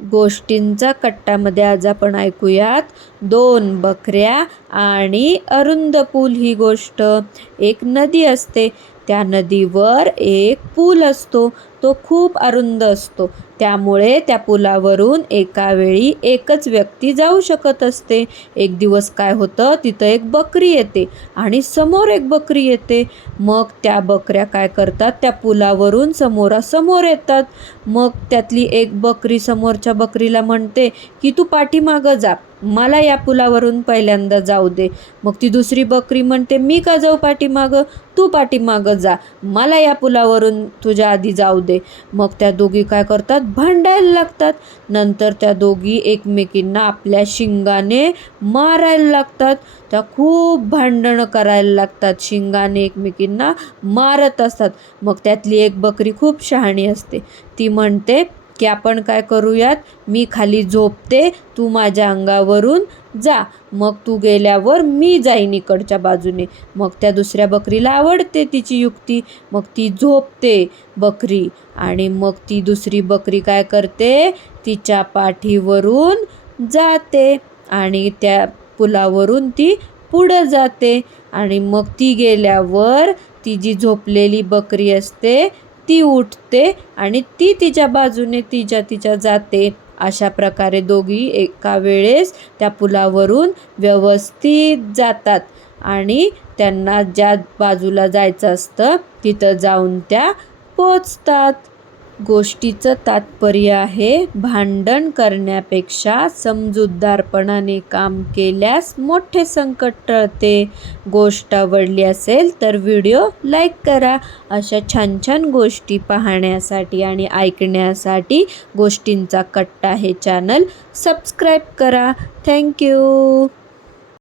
गोष्टींचा कट्टामध्ये आज आपण ऐकूयात 2 बकऱ्या आणि अरुंद पूल ही गोष्ट। एक नदी असते, त्या नदीवर एक पूल असतो, तो खूप अरुंद असतो, त्यामुळे त्या पुलावरून एका वेळी एकच व्यक्ती जाऊ शकत असते। एक दिवस काय होतं, तिथं एक बकरी येते आणि समोर एक बकरी येते। मग त्या बकऱ्या काय करतात, त्या पुलावरून समोरासमोर येतात। मग त्यातली एक बकरी समोरच्या बकरीला म्हणते की तू पाठीमागं जा, मला या पुलावरून पहिल्यांदा जाऊ दे। मग ती दुसरी बकरी म्हणते मी का जाऊ पाठीमागं, तू पाठीमागं जा, मला या पुलावरून तुझ्या आधी जाऊ दे। मग त्या दोघी काय करतात, भांडायला लागतात। नंतर त्या दोघी एकमेकींना आपल्या शिंगाने मारायला लागतात। त्या खूप भांडणं करायला लागतात, शिंगाने एकमेकींना मारत असतात। मग त्यातली एक बकरी खूप शहाणी असते, ती म्हणते की आपण काय करूयात, मी खाली झोपते, तू माझ्या अंगावरून जा, मग तू गेल्यावर मी जाईन इकडच्या बाजूने। मग त्या दुसऱ्या बकरीला आवडते तिची युक्ती, मग ती झोपते बकरी आणि मग ती दुसरी बकरी काय करते, तिच्या पाठीवरून जाते आणि त्या पुलावरून ती पुढं जाते आणि मग ती गेल्यावर ती जी झोपलेली बकरी असते ती उठते आणि ती तिच्या बाजूने तिच्या जाते। अशा प्रकारे दोघी एका वेळेस त्या पुलावरून व्यवस्थित जातात आणि त्यांना ज्या बाजूला जायचं असतं तिथं जाऊन त्या पोचतात। गोष्टीचं तात्पर्य आहे, भांडण करण्यापेक्षा समजूतदारपणाने काम केल्यास मोठे संकट टळते। गोष्ट आवडली असेल तर व्हिडिओ लाईक करा। अशा छान छान गोष्टी पाहण्यासाठी आणि ऐकण्यासाठी गोष्टींचा कट्टा हे चॅनल सबस्क्राईब करा। थँक्यू।